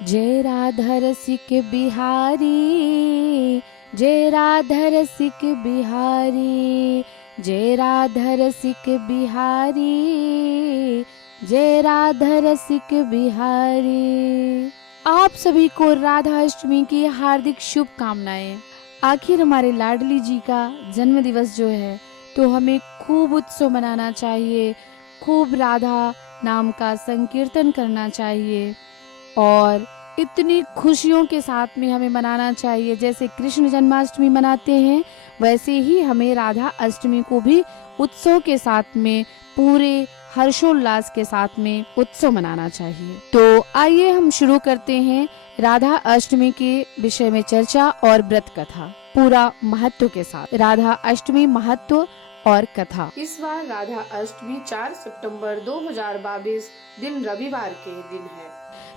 जय राधा रसिक बिहारी, जय राधा रसिक बिहारी, जय राधा रसिक बिहारी, जय राधा रसिक बिहारी। आप सभी को राधा अष्टमी की हार्दिक शुभकामनाएं। आखिर हमारे लाडली जी का जन्म दिवस जो है, तो हमें खूब उत्सव मनाना चाहिए, खूब राधा नाम का संकीर्तन करना चाहिए और इतनी खुशियों के साथ में हमें मनाना चाहिए। जैसे कृष्ण जन्माष्टमी मनाते हैं, वैसे ही हमें राधा अष्टमी को भी उत्सव के साथ में पूरे हर्षोल्लास के साथ में उत्सव मनाना चाहिए। तो आइए हम शुरू करते हैं राधा अष्टमी के विषय में चर्चा और व्रत कथा पूरा महत्व के साथ। राधा अष्टमी महत्व और कथा। इस बार राधा अष्टमी 4 सितंबर 2022 दिन रविवार के दिन है,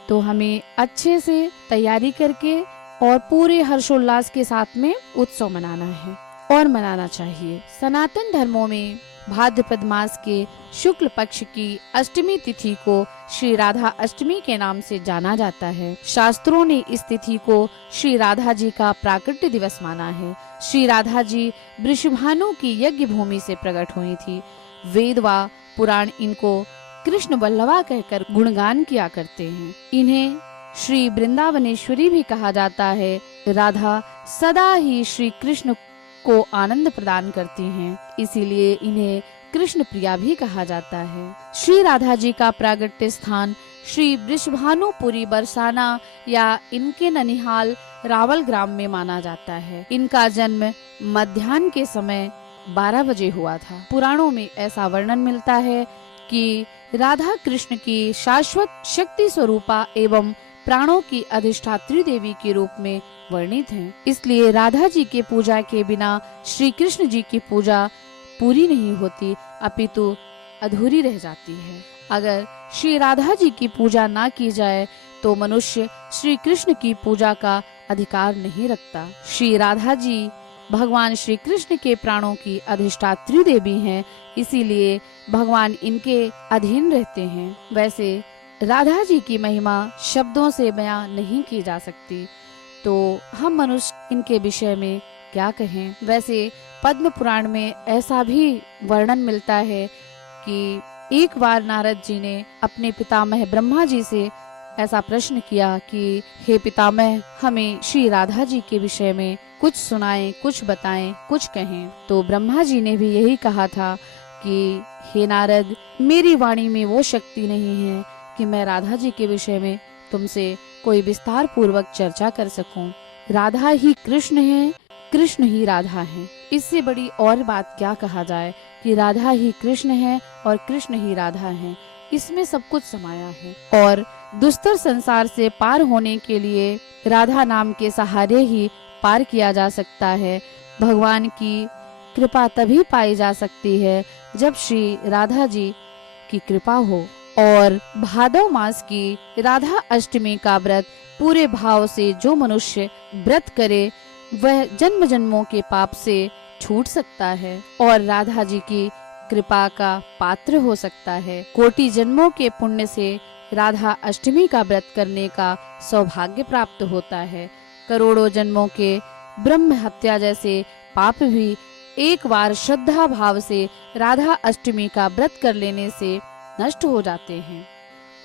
तो हमें अच्छे से तैयारी करके और पूरे हर्षोल्लास के साथ में उत्सव मनाना है और मनाना चाहिए। सनातन धर्मों में भाद्रपद मास के शुक्ल पक्ष की अष्टमी तिथि को श्री राधा अष्टमी के नाम से जाना जाता है। शास्त्रों ने इस तिथि को श्री राधा जी का प्राकट्य दिवस माना है। श्री राधा जी वृषभानु की यज्ञ भूमि से प्रकट हुई थी। वेद व पुराण इनको कृष्ण वल्लभा कहकर गुणगान किया करते हैं। इन्हें श्री वृंदावनेश्वरी भी कहा जाता है। राधा सदा ही श्री कृष्ण को आनंद प्रदान करती हैं, इसीलिए इन्हें कृष्ण प्रिया भी कहा जाता है। श्री राधा जी का प्रागट्य स्थान श्री वृषभानुपुरी बरसाना या इनके ननिहाल रावल ग्राम में माना जाता है। इनका जन्म मध्याह्न के समय 12 बजे हुआ था। पुराणों में ऐसा वर्णन मिलता है कि राधा कृष्ण की शाश्वत शक्ति स्वरूपा एवं प्राणों की अधिष्ठात्री देवी के रूप में वर्णित हैं। इसलिए राधा जी के पूजा के बिना श्री कृष्ण जी की पूजा पूरी नहीं होती, अपितु अधूरी रह जाती है। अगर श्री राधा जी की पूजा ना की जाए तो मनुष्य श्री कृष्ण की पूजा का अधिकार नहीं रखता। श्री राधा जी भगवान श्री कृष्ण के प्राणों की अधिष्ठात्री देवी हैं, इसीलिए भगवान इनके अधीन रहते हैं। वैसे राधा जी की महिमा शब्दों से बयां नहीं की जा सकती, तो हम मनुष्य इनके विषय में क्या कहें। वैसे पद्म पुराण में ऐसा भी वर्णन मिलता है कि एक बार नारद जी ने अपने पितामह ब्रह्मा जी से ऐसा प्रश्न किया कि हे पितामह, हमें श्री राधा जी के विषय में कुछ सुनाएं, कुछ बताएं, कुछ कहें। तो ब्रह्मा जी ने भी यही कहा था कि हे नारद, मेरी वाणी में वो शक्ति नहीं है कि मैं राधा जी के विषय में तुमसे कोई विस्तार पूर्वक चर्चा कर सकूं। राधा ही कृष्ण है, कृष्ण ही राधा है। इससे बड़ी और बात क्या कहा जाए कि राधा ही कृष्ण है और कृष्ण ही राधा है। इसमें सब कुछ समाया है और दुस्तर संसार से पार होने के लिए राधा नाम के सहारे ही पार किया जा सकता है। भगवान की कृपा तभी पाई जा सकती है जब श्री राधा जी की कृपा हो। और भादव मास की राधा अष्टमी का व्रत पूरे भाव से जो मनुष्य व्रत करे वह जन्म जन्मों के पाप से छूट सकता है और राधा जी की कृपा का पात्र हो सकता है। कोटि जन्मों के पुण्य से राधा अष्टमी का व्रत करने का सौभाग्य प्राप्त होता है। करोड़ों जन्मों के ब्रह्म हत्या जैसे पाप भी एक बार श्रद्धा भाव से राधा अष्टमी का व्रत कर लेने से नष्ट हो जाते हैं।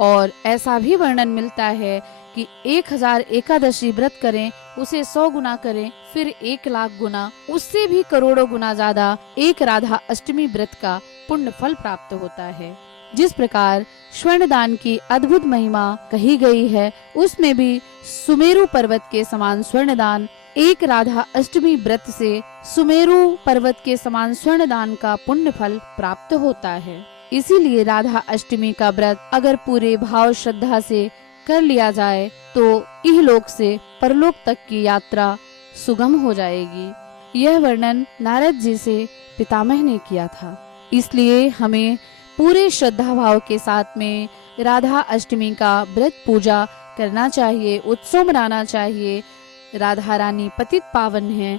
और ऐसा भी वर्णन मिलता है कि 1000 एकादशी व्रत करें, उसे 100 गुना करें, फिर 1,00,000 गुना, उससे भी करोड़ों गुना ज्यादा एक राधा अष्टमी व्रत का पुण्य फल प्राप्त होता है। जिस प्रकार स्वर्णदान की अद्भुत महिमा कही गई है, उसमें भी सुमेरु पर्वत के समान स्वर्णदान, एक राधा अष्टमी व्रत से सुमेरु पर्वत के समान स्वर्णदान का पुण्य फल प्राप्त होता है। इसीलिए राधा अष्टमी का व्रत अगर पूरे भाव श्रद्धा से कर लिया जाए तो इहलोक से परलोक तक की यात्रा सुगम हो जाएगी। यह वर्णन नारद जी से पितामह ने किया था। इसलिए हमें पूरे श्रद्धा भाव के साथ में राधा अष्टमी का व्रत पूजा करना चाहिए, उत्सव मनाना चाहिए। राधा रानी पतित पावन है,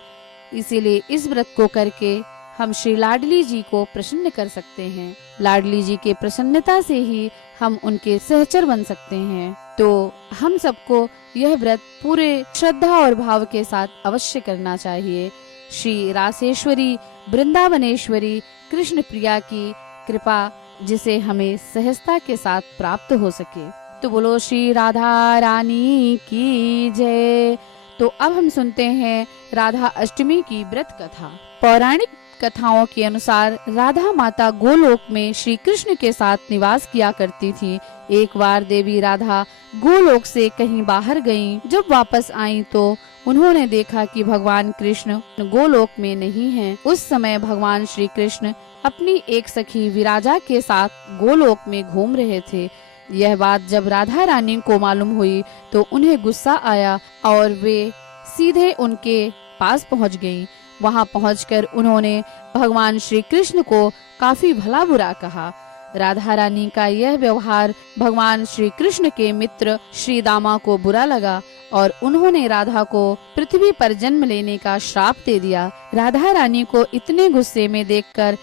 इसीलिए इस व्रत को करके हम श्री लाडली जी को प्रसन्न कर सकते हैं। लाडली जी के प्रसन्नता से ही हम उनके सहचर बन सकते हैं। तो हम सबको यह व्रत पूरे श्रद्धा और भाव के साथ अवश्य करना चाहिए। श्री रासेश्वरी वृंदावनेश्वरी कृष्ण प्रिया की कृपा जिसे हमें सहजता के साथ प्राप्त हो सके। तो बोलो श्री राधा रानी की जय। तो अब हम सुनते हैं राधा अष्टमी की व्रत कथा। पौराणिक कथाओं के अनुसार राधा माता गोलोक में श्री कृष्ण के साथ निवास किया करती थी। एक बार देवी राधा गोलोक से कहीं बाहर गईं। जब वापस आईं तो उन्होंने देखा कि भगवान कृष्ण गोलोक में नहीं हैं। उस समय भगवान श्री कृष्ण अपनी एक सखी विराजा के साथ गोलोक में घूम रहे थे। यह बात जब राधा रानी को मालूम हुई तो उन्हें गुस्सा आया और वे सीधे उनके पास पहुंच गईं। वहां पहुंचकर उन्होंने भगवान श्री कृष्ण को काफी भला बुरा कहा। राधा रानी का यह व्यवहार भगवान श्री कृष्ण के मित्र श्री दामा को बुरा लगा और उन्होंने राधा को पृथ्वी पर जन्म लेने का श्राप दे दिया। राधा रानी को इतने गुस्से में देखकर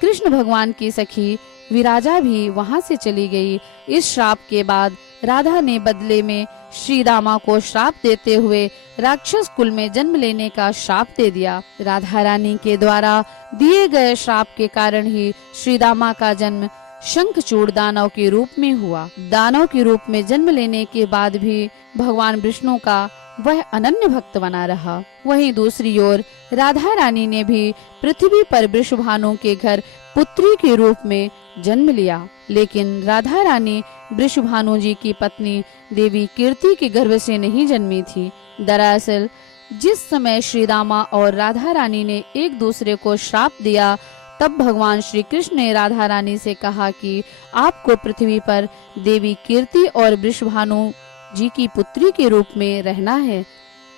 कृष्ण भगवान की सखी विराजा भी वहां से चली गई। इस श्राप के बाद राधा ने बदले में श्री दामा को श्राप देते हुए राक्षस कुल में जन्म लेने का श्राप दे दिया। राधा रानी के द्वारा दिए गए श्राप के कारण ही श्री दामा का जन्म शंखचूड़ दानव के रूप में हुआ। दानव के रूप में जन्म लेने के बाद भी भगवान विष्णु का वह अनन्य भक्त बना रहा। वहीं दूसरी ओर राधा रानी ने भी पृथ्वी पर वृषभानु के घर पुत्री के रूप में जन्म लिया। लेकिन राधा रानी वृषभानु जी की पत्नी देवी कीर्ति के गर्भ से नहीं जन्मी थी। दरअसल जिस समय श्री रामा और राधा रानी ने एक दूसरे को श्राप दिया, तब भगवान श्री कृष्ण ने राधा रानी से कहा कि आपको पृथ्वी पर देवी कीर्ति और वृषभानु जी की पुत्री के रूप में रहना है।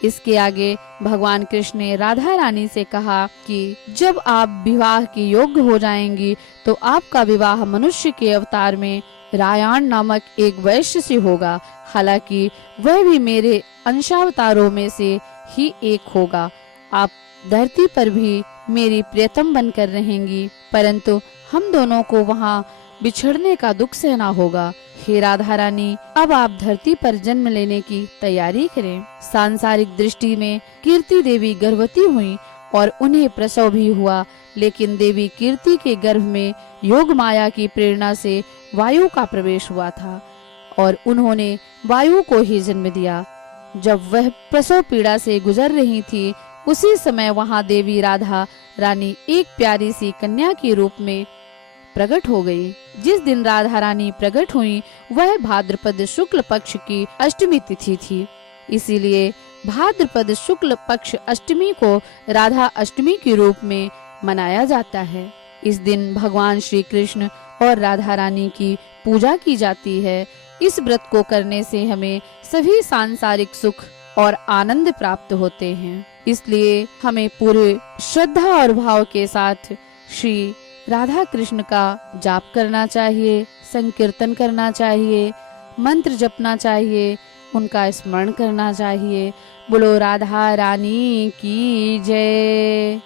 इसके आगे भगवान कृष्ण ने राधा रानी से कहा कि जब आप विवाह के योग्य हो जाएंगी तो आपका विवाह मनुष्य के अवतार में रायण नामक एक वैश्य से होगा। हालांकि वह भी मेरे अंशावतारों में से ही एक होगा। आप धरती पर भी मेरी प्रियतम बनकर रहेंगी, परंतु हम दोनों को वहाँ बिछड़ने का दुख सहना होगा। हे राधा रानी, अब आप धरती पर जन्म लेने की तैयारी करें। सांसारिक दृष्टि में कीर्ति देवी गर्भवती हुई और उन्हें प्रसव भी हुआ, लेकिन देवी कीर्ति के गर्भ में योग माया की प्रेरणा से वायु का प्रवेश हुआ था और उन्होंने वायु को ही जन्म दिया। जब वह प्रसव पीड़ा से गुजर रही थी, उसी समय वहां देवी राधा रानी एक प्यारी सी कन्या के रूप में प्रकट हो गई। जिस दिन राधा रानी प्रकट हुई वह भाद्रपद शुक्ल पक्ष की अष्टमी तिथि थी। इसीलिए भाद्रपद शुक्ल पक्ष अष्टमी को राधा अष्टमी के रूप में मनाया जाता है। इस दिन भगवान श्री कृष्ण और राधा रानी की पूजा की जाती है। इस व्रत को करने से हमें सभी सांसारिक सुख और आनंद प्राप्त होते हैं। इसलिए हमें पूरे श्रद्धा और भाव के साथ श्री राधा कृष्ण का जाप करना चाहिए, संकीर्तन करना चाहिए, मंत्र जपना चाहिए, उनका स्मरण करना चाहिए। बोलो राधा रानी की जय।